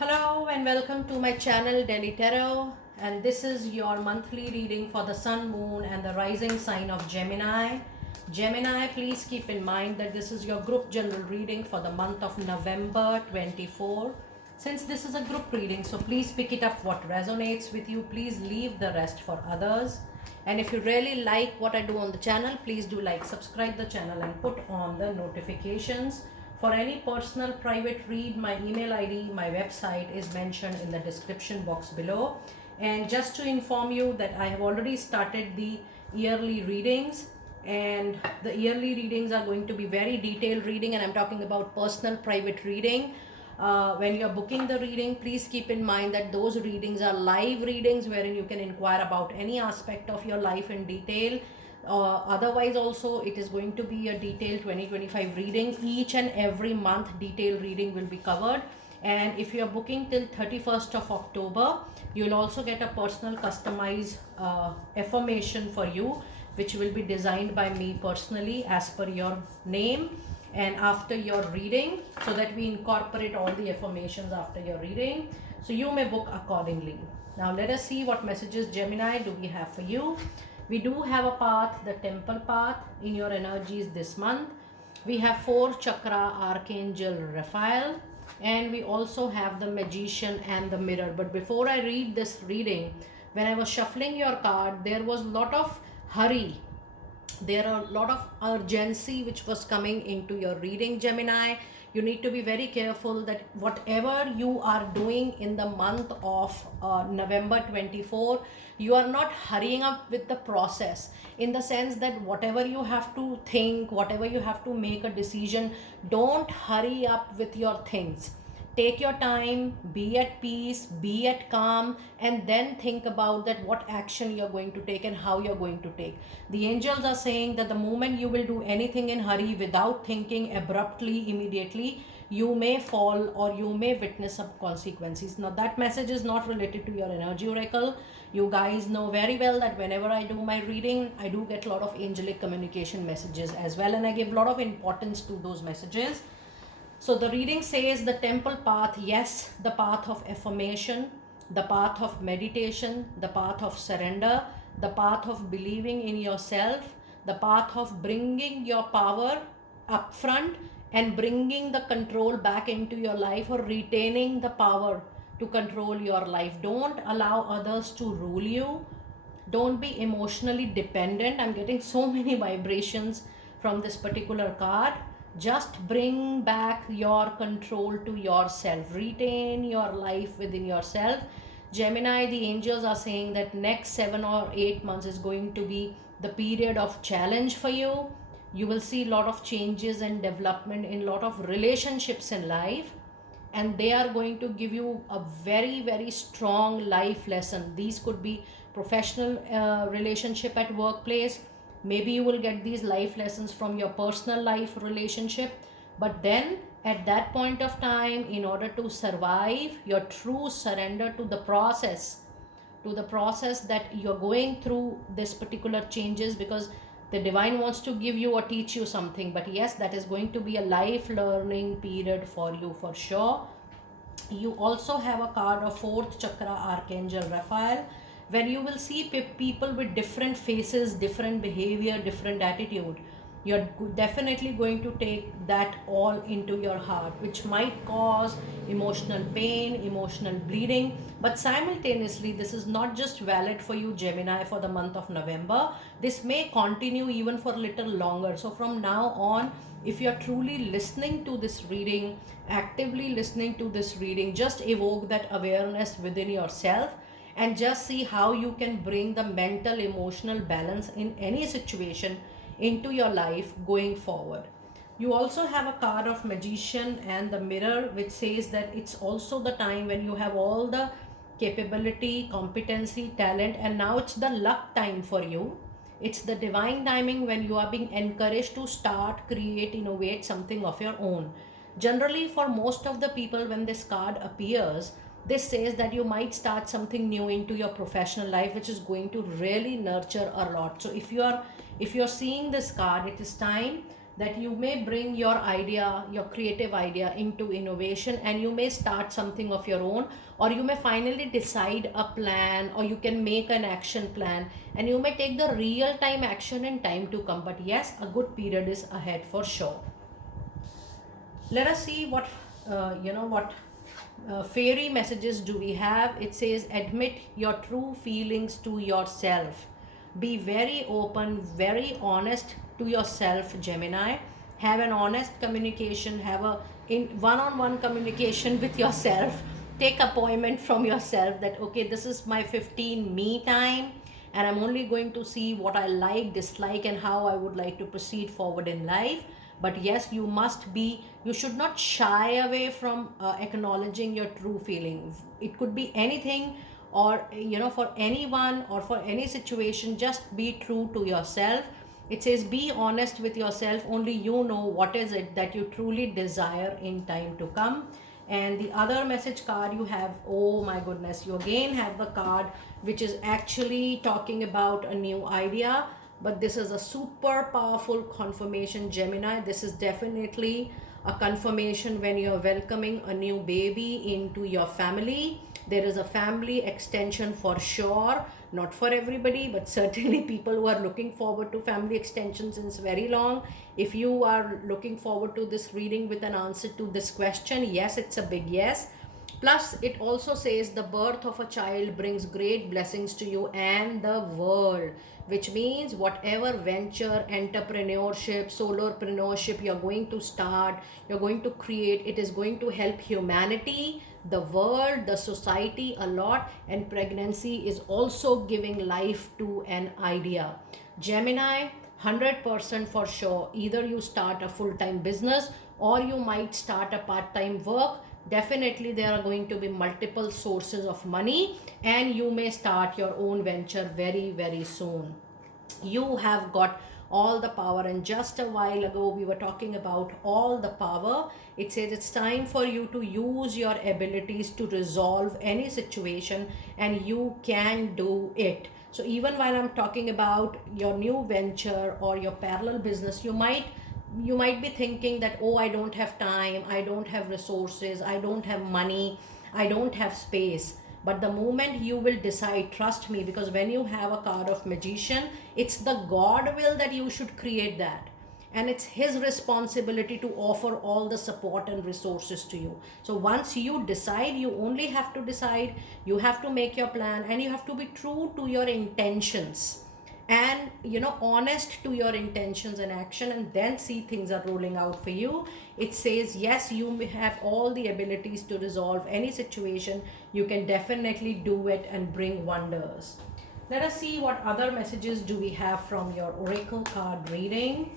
Hello and welcome to my channel Daily Tarot, and this is your monthly reading for the Sun, Moon and the rising sign of Gemini. Gemini, please keep in mind that this is your group general reading for the month of November 24. Since this is a group reading, so please pick it up what resonates with you. Please leave the rest for others. And if you really like what I do on the channel, please do like, subscribe the channel and put on the notifications. For any personal private read, my email ID, my website is mentioned in the description box below. And just to inform you that I have already started the yearly readings, and the yearly readings are going to be very detailed reading, and I'm talking about personal private reading. When you're booking the reading, please keep in mind that those readings are live readings wherein you can inquire about any aspect of your life in detail. Otherwise also it is going to be a detailed 2025 reading. Each and every month detailed reading will be covered, and if you are booking till 31st of October, you will also get a personal customized affirmation for you, which will be designed by me personally as per your name and after your reading, so that we incorporate all the affirmations after your reading, so you may book accordingly. Now let us see what messages Gemini do we have for you. We do have a path, the temple path, in your energies this month. We have 4 chakra archangel Raphael, and we also have the magician and the mirror. But before I read this reading, when I was shuffling your card, there was a lot of hurry. There are a lot of urgency which was coming into your reading, Gemini. You need to be very careful that whatever you are doing in the month of November 24, you are not hurrying up with the process, in the sense that whatever you have to think, whatever you have to make a decision, don't hurry up with your things. Take your time, be at peace, be at calm, and then think about that what action you're going to take and how you're going to take. The angels are saying that the moment you will do anything in hurry without thinking abruptly, immediately, you may fall or you may witness some consequences. Now that message is not related to your energy oracle. You guys know very well that whenever I do my reading, I do get a lot of angelic communication messages as well, and I give a lot of importance to those messages. So the reading says the temple path, yes, the path of affirmation, the path of meditation, the path of surrender, the path of believing in yourself, the path of bringing your power up front and bringing the control back into your life, or retaining the power to control your life. Don't allow others to rule you. Don't be emotionally dependent. I'm getting so many vibrations from this particular card. Just bring back your control to yourself. Retain your life within yourself. Gemini, the angels are saying that next 7 or 8 months is going to be the period of challenge for you. You will see a lot of changes and development in a lot of relationships in life, and they are going to give you a very, very strong life lesson. These could be professional relationship at workplace. Maybe you will get these life lessons from your personal life relationship. But then at that point of time, in order to survive, your true surrender to the process, that you're going through this particular changes, because the divine wants to give you or teach you something. But yes, that is going to be a life learning period for you for sure. You also have a card of 4th chakra archangel Raphael, where you will see people with different faces, different behavior, different attitude. You're definitely going to take that all into your heart, which might cause emotional pain, emotional bleeding. But simultaneously, this is not just valid for you, Gemini, for the month of November. This may continue even for a little longer. So from now on, if you're truly listening to this reading, actively listening to this reading, just evoke that awareness within yourself and just see how you can bring the mental, emotional balance in any situation into your life going forward. You also have a card of magician and the mirror, which says that it's also the time when you have all the capability, competency, talent, and now it's the luck time for you. It's the divine timing when you are being encouraged to start, create, innovate something of your own. Generally, for most of the people, when this card appears, this says that you might start something new into your professional life, which is going to really nurture a lot. So if you're seeing this card, it is time that you may bring your idea, your creative idea into innovation, and you may start something of your own, or you may finally decide a plan, or you can make an action plan, and you may take the real time action in time to come. But yes, a good period is ahead for sure. Let us see what fairy messages do we have. It says, admit your true feelings to yourself. Be very open, very honest to yourself, Gemini. Have an honest communication, have a one-on-one communication with yourself. Take appointment from yourself that, okay, this is my 15 me time, and I'm only going to see what I like, dislike, and how I would like to proceed forward in life. But yes, you should not shy away from acknowledging your true feeling. It could be anything, or for anyone or for any situation. Just be true to yourself. It says, be honest with yourself. Only you know what is it that you truly desire in time to come. And the other message card you have, oh my goodness, you again have the card which is actually talking about a new idea. But this is a super powerful confirmation, Gemini. This is definitely a confirmation when you're welcoming a new baby into your family. There is a family extension for sure. Not for everybody, but certainly people who are looking forward to family extension since very long. If you are looking forward to this reading with an answer to this question, yes, it's a big yes. Plus, it also says the birth of a child brings great blessings to you and the world, which means whatever venture, entrepreneurship, solopreneurship you're going to start, you're going to create, it is going to help humanity, the world, the society a lot. And pregnancy is also giving life to an idea. Gemini, 100% for sure. Either you start a full-time business, or you might start a part-time work. Definitely there are going to be multiple sources of money, and you may start your own venture very, very soon. You have got all the power. And just a while ago we were talking about all the power. It says it's time for you to use your abilities to resolve any situation, and you can do it. So even while I'm talking about your new venture or your parallel business, you might be thinking that, oh, I don't have time, I don't have resources, I don't have money, I don't have space. But the moment you will decide, trust me, because when you have a card of magician, it's the God will that you should create that, and it's his responsibility to offer all the support and resources to you. So once you decide, you only have to decide, you have to make your plan, and you have to be true to your intentions, and honest to your intentions and action, and then see things are rolling out for you. It says, yes, you may have all the abilities to resolve any situation. You can definitely do it and bring wonders. Let us see what other messages do we have from your oracle card reading.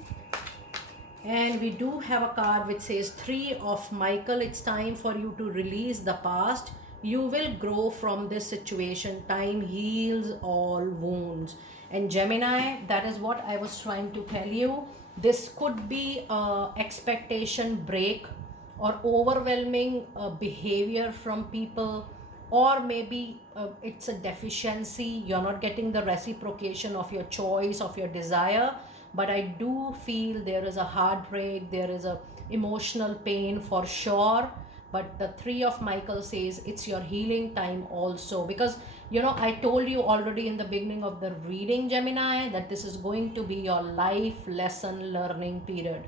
And we do have a card which says 3 of Michael. It's time for you to release the past. You will grow from this situation. Time heals all wounds. And Gemini, that is what I was trying to tell you. This could be a expectation break, or overwhelming behavior from people, or maybe it's a deficiency. You're not getting the reciprocation of your choice, of your desire. But I do feel there is a heartbreak, there is a emotional pain for sure. But the 3 of Michael says it's your healing time also, because I told you already in the beginning of the reading, Gemini, that this is going to be your life lesson learning period.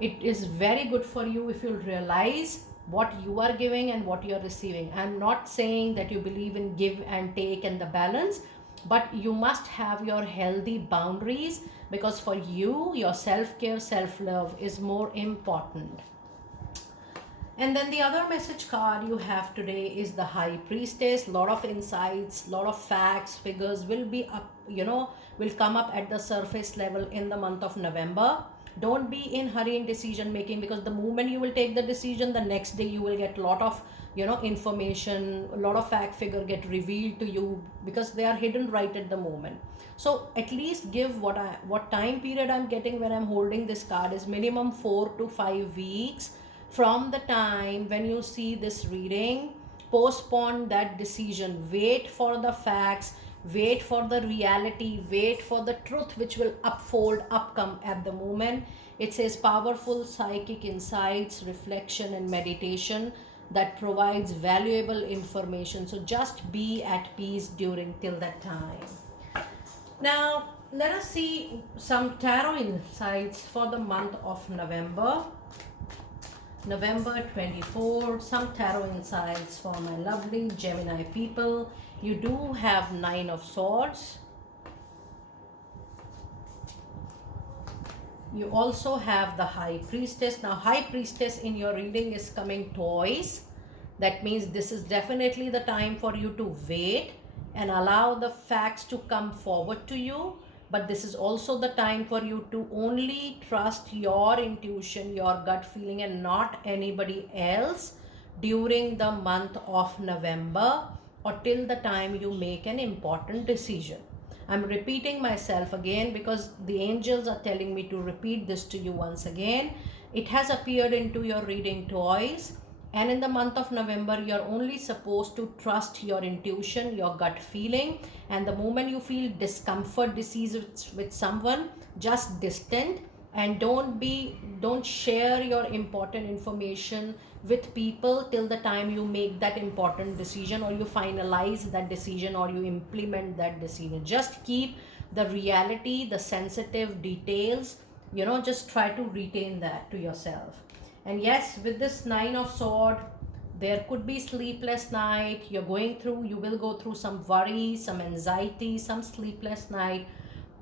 It is very good for you if you realize what you are giving and what you are receiving. I'm not saying that you believe in give and take and the balance, but you must have your healthy boundaries, because for you, your self-care, self-love is more important. And then the other message card you have today is the High Priestess. Lot of insights, lot of facts, figures will be up, will come up at the surface level in the month of November. Don't be in hurry in decision making, because the moment you will take the decision, the next day you will get a lot of information, a lot of fact figure get revealed to you, because they are hidden right at the moment. So at least give what time period I'm getting when I'm holding this card is minimum 4 to 5 weeks from the time when you see this reading. Postpone that decision, wait for the facts, wait for the reality, wait for the truth which will upfold, upcome at the moment. It says powerful psychic insights, reflection, and meditation that provides valuable information. So just be at peace during till that time. Now, let us see some tarot insights for the month of November. November 24, some tarot insights for my lovely Gemini people. You do have Nine of Swords. You also have the High Priestess. Now, High Priestess in your reading is coming twice. That means this is definitely the time for you to wait and allow the facts to come forward to you. But this is also the time for you to only trust your intuition, your gut feeling, and not anybody else during the month of November or till the time you make an important decision. I'm repeating myself again because the angels are telling me to repeat this to you once again. It has appeared into your reading twice. And in the month of November, you're only supposed to trust your intuition, your gut feeling. And the moment you feel discomfort, disease with someone, just distant and don't share your important information with people till the time you make that important decision or you finalize that decision or you implement that decision. Just keep the reality, the sensitive details, just try to retain that to yourself. And yes, with this Nine of Sword, there could be sleepless night. You will go through some worry, some anxiety, some sleepless night.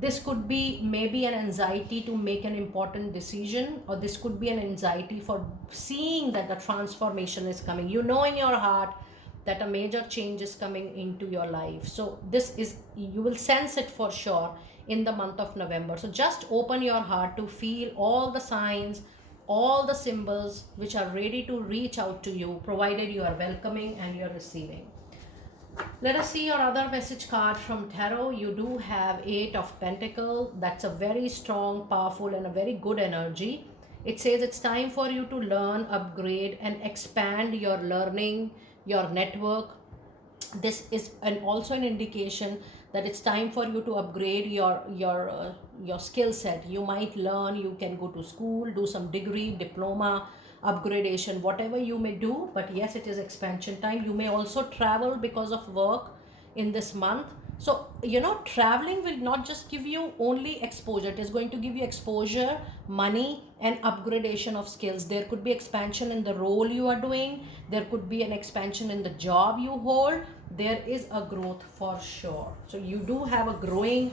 This could be maybe an anxiety to make an important decision, or this could be an anxiety for seeing that the transformation is coming. You know in your heart that a major change is coming into your life. So you will sense it for sure in the month of November. So just open your heart to feel all the signs, all the symbols which are ready to reach out to you, provided you are welcoming and you're receiving. Let us see your other message card from tarot. You do have Eight of Pentacles. That's a very strong, powerful, and a very good energy. It says it's time for you to learn, upgrade, and expand your learning, your network. This is also an indication that it's time for you to upgrade your skill set. You might learn, you can go to school, do some degree, diploma, upgradation, whatever you may do. But yes, it is expansion time. You may also travel because of work in this month. So traveling will not just give you only exposure. It is going to give you exposure, money, and upgradation of skills. There could be expansion in the role you are doing. There could be an expansion in the job you hold. There is a growth for sure. So you do have a growing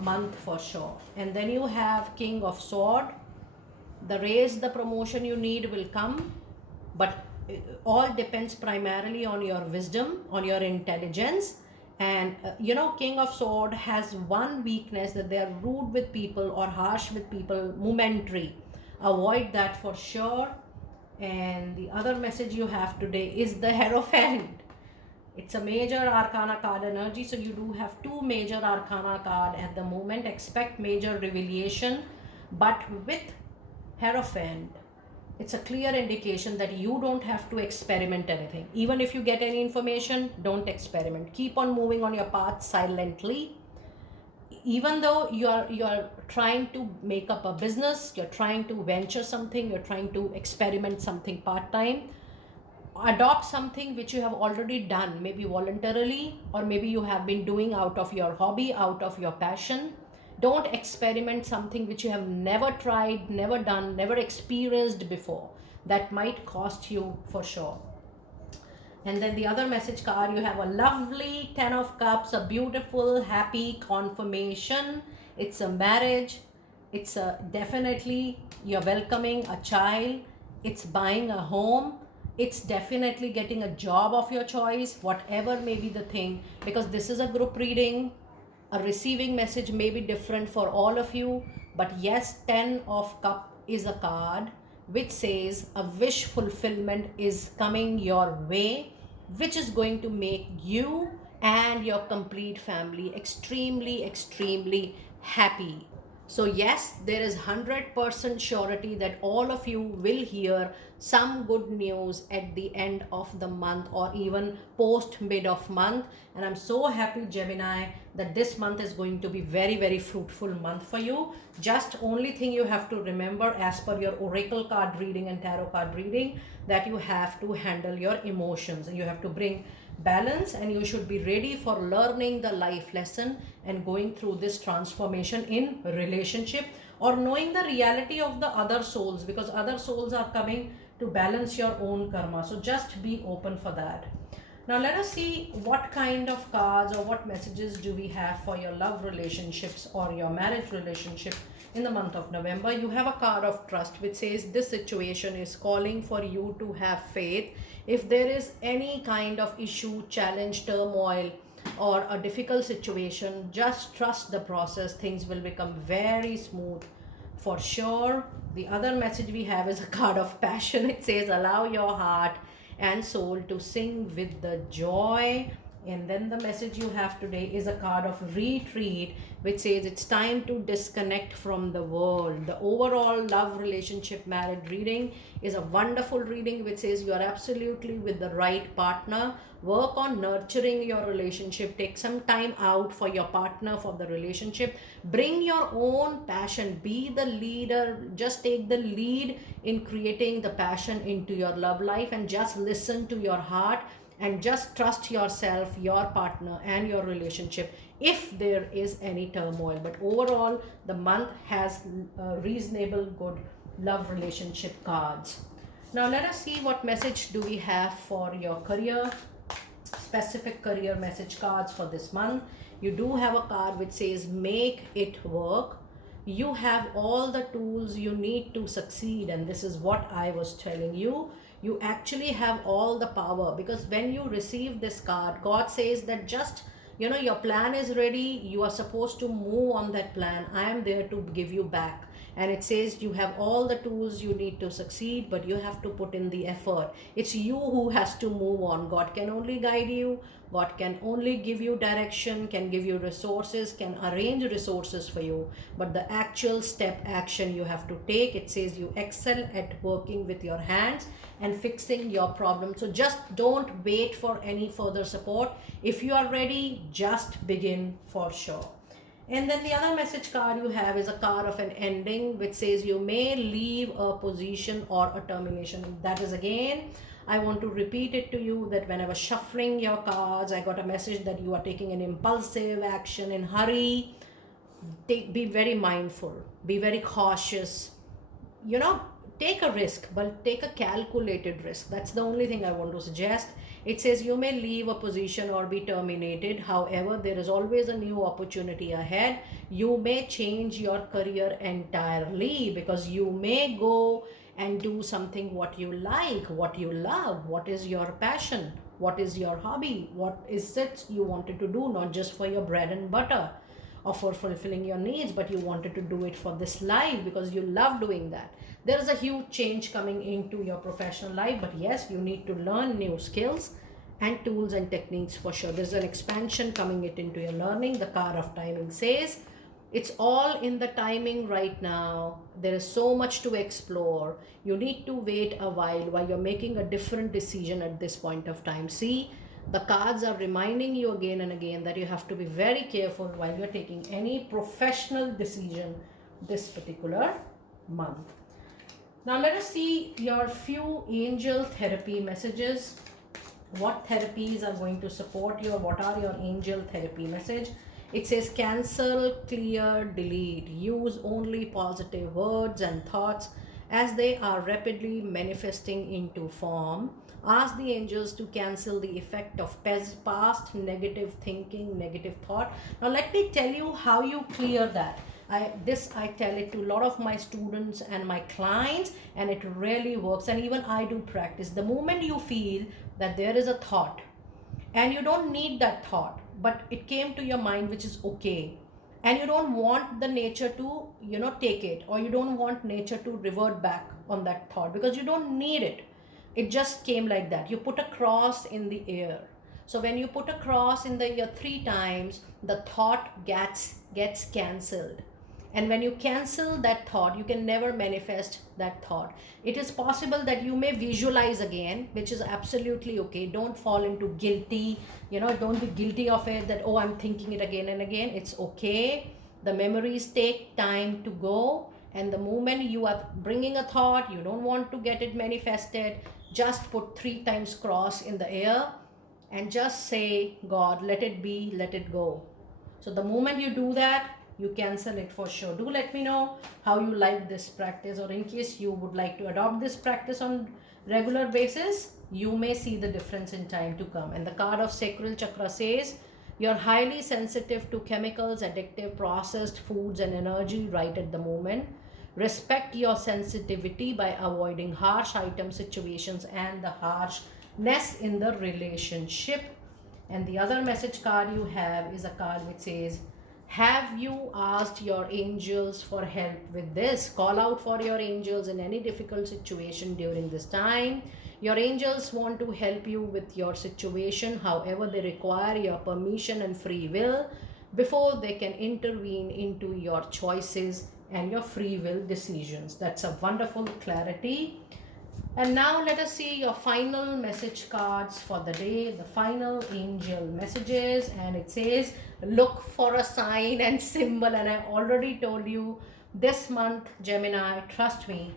month for sure. And then you have King of Sword. The raise, the promotion you need will come, but all depends primarily on your wisdom, on your intelligence. And King of Sword has one weakness, that they are rude with people or harsh with people, momentary. Avoid that for sure. And the other message you have today is the Hierophant. It's a major arcana card energy, so you do have two major arcana card at the moment. Expect major revelation, but with Hierophant, it's a clear indication that you don't have to experiment anything. Even if you get any information, don't experiment. Keep on moving on your path silently. Even though you are trying to make up a business, you're trying to venture something, you're trying to experiment something part-time, adopt something which you have already done, maybe voluntarily, or maybe you have been doing out of your hobby, out of your passion. Don't experiment something which you have never tried, never done, never experienced before. That might cost you for sure. And then the other message card, you have a lovely Ten of Cups, a beautiful, happy confirmation. It's a marriage. It's definitely you're welcoming a child. It's buying a home. It's definitely getting a job of your choice, whatever may be the thing, because this is a group reading. A receiving message may be different for all of you, but yes, 10 of Cup is a card which says a wish fulfillment is coming your way, which is going to make you and your complete family extremely, extremely happy. So yes, there is 100% surety that all of you will hear some good news at the end of the month or even post mid of month. And I'm so happy, Gemini, that this month is going to be very, very fruitful month for you. Just only thing you have to remember, as per your oracle card reading and tarot card reading, that you have to handle your emotions and you have to bring balance, and you should be ready for learning the life lesson and going through this transformation in relationship, or knowing the reality of the other souls, because other souls are coming to balance your own karma. So just be open for that. Now let us see what kind of cards or what messages do we have for your love relationships or your marriage relationship in the month of November. You have a card of trust which says this situation is calling for you to have faith. If there is any kind of issue, challenge, turmoil, or a difficult situation, just trust the process. Things will become very smooth for sure. The other message we have is a card of passion. It says allow your heart and soul to sing with the joy. And then the message you have today is a card of retreat, which says it's time to disconnect from the world. The overall love, relationship, marriage reading is a wonderful reading which says you are absolutely with the right partner. Work on nurturing your relationship. Take some time out for your partner, for the relationship. Bring your own passion. Be the leader. Just take the lead in creating the passion into your love life, and just listen to your heart and just trust yourself, your partner, and your relationship if there is any turmoil. But overall, the month has reasonable good love relationship cards. Now let us see what message do we have for your career, specific career message cards for this month. You do have a card which says make it work. You have all the tools you need to succeed, and this is what I was telling you. You actually have all the power, because when you receive this card, God says that just, your plan is ready. You are supposed to move on that plan. I am there to give you back. And it says you have all the tools you need to succeed, but you have to put in the effort. It's you who has to move on. God can only guide you. God can only give you direction, can give you resources, can arrange resources for you. But the actual step action you have to take. It says you excel at working with your hands and fixing your problem. So just don't wait for any further support. If you are ready, just begin for sure. And then the other message card you have is a card of an ending, which says you may leave a position or a termination. That is, again, I want to repeat it to you that when I was shuffling your cards, I got a message that you are taking an impulsive action in hurry. Be very mindful, be very cautious. Take a risk, but take a calculated risk. That's the only thing I want to suggest. It says you may leave a position or be terminated. However, there is always a new opportunity ahead. You may change your career entirely, because you may go and do something what you like, what you love, what is your passion, what is your hobby, what is it you wanted to do, not just for your bread and butter or for fulfilling your needs, but you wanted to do it for this life because you love doing that. There is a huge change coming into your professional life, but yes, you need to learn new skills and tools and techniques for sure. There's an expansion coming into your learning. The card of timing says it's all in the timing right now. There is so much to explore. You need to wait a while you're making a different decision at this point of time. See, the cards are reminding you again and again that you have to be very careful while you're taking any professional decision this particular month. Now let us see your few angel therapy messages. What therapies are going to support you? What are your angel therapy message? It says cancel, clear, delete. Use only positive words and thoughts as they are rapidly manifesting into form. Ask the angels to cancel the effect of past negative thinking, negative thought. Now let me tell you how you clear that. I tell it to a lot of my students and my clients, and it really works. And even I do practice. The moment you feel that there is a thought and you don't need that thought, but it came to your mind, which is okay, and you don't want the nature to take it, or you don't want nature to revert back on that thought because you don't need it. It just came like that. You put a cross in the air. So when you put a cross in the air 3 times, the thought gets cancelled. And when you cancel that thought, you can never manifest that thought. It is possible that you may visualize again, which is absolutely okay. Don't fall into guilty, don't be guilty of it, that, oh, I'm thinking it again and again. It's okay. The memories take time to go. And the moment you are bringing a thought, you don't want to get it manifested, just put 3 times cross in the air and just say, God, let it be, let it go. So the moment you do that, you cancel it for sure. Do let me know how you like this practice, or in case you would like to adopt this practice on regular basis, you may see the difference in time to come. And the card of sacral chakra says, you're highly sensitive to chemicals, addictive, processed foods and energy right at the moment. Respect your sensitivity by avoiding harsh items, situations and the harshness in the relationship. And the other message card you have is a card which says, have you asked your angels for help with this? Call out for your angels in any difficult situation during this time. Your angels want to help you with your situation. However, they require your permission and free will before they can intervene into your choices and your free will decisions. That's a wonderful clarity. And now let us see your final message cards for the day, the final angel messages. And it says, look for a sign and symbol. And I already told you this month, Gemini, trust me,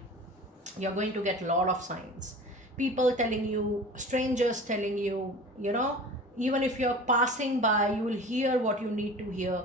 you're going to get a lot of signs. People telling you, strangers telling you, even if you're passing by, you will hear what you need to hear.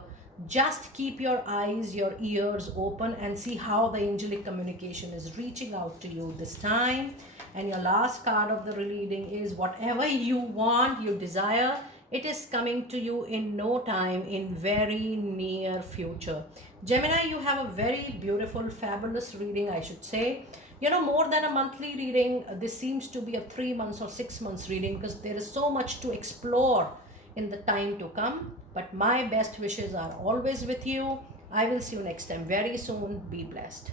Just keep your eyes, your ears open and see how the angelic communication is reaching out to you this time. And your last card of the reading is, whatever you want, you desire, it is coming to you in no time, in very near future. Gemini, you have a very beautiful, fabulous reading, I should say. More than a monthly reading, this seems to be a 3 months or 6 months reading, because there is so much to explore in the time to come. But my best wishes are always with you. I will see you next time very soon. Be blessed.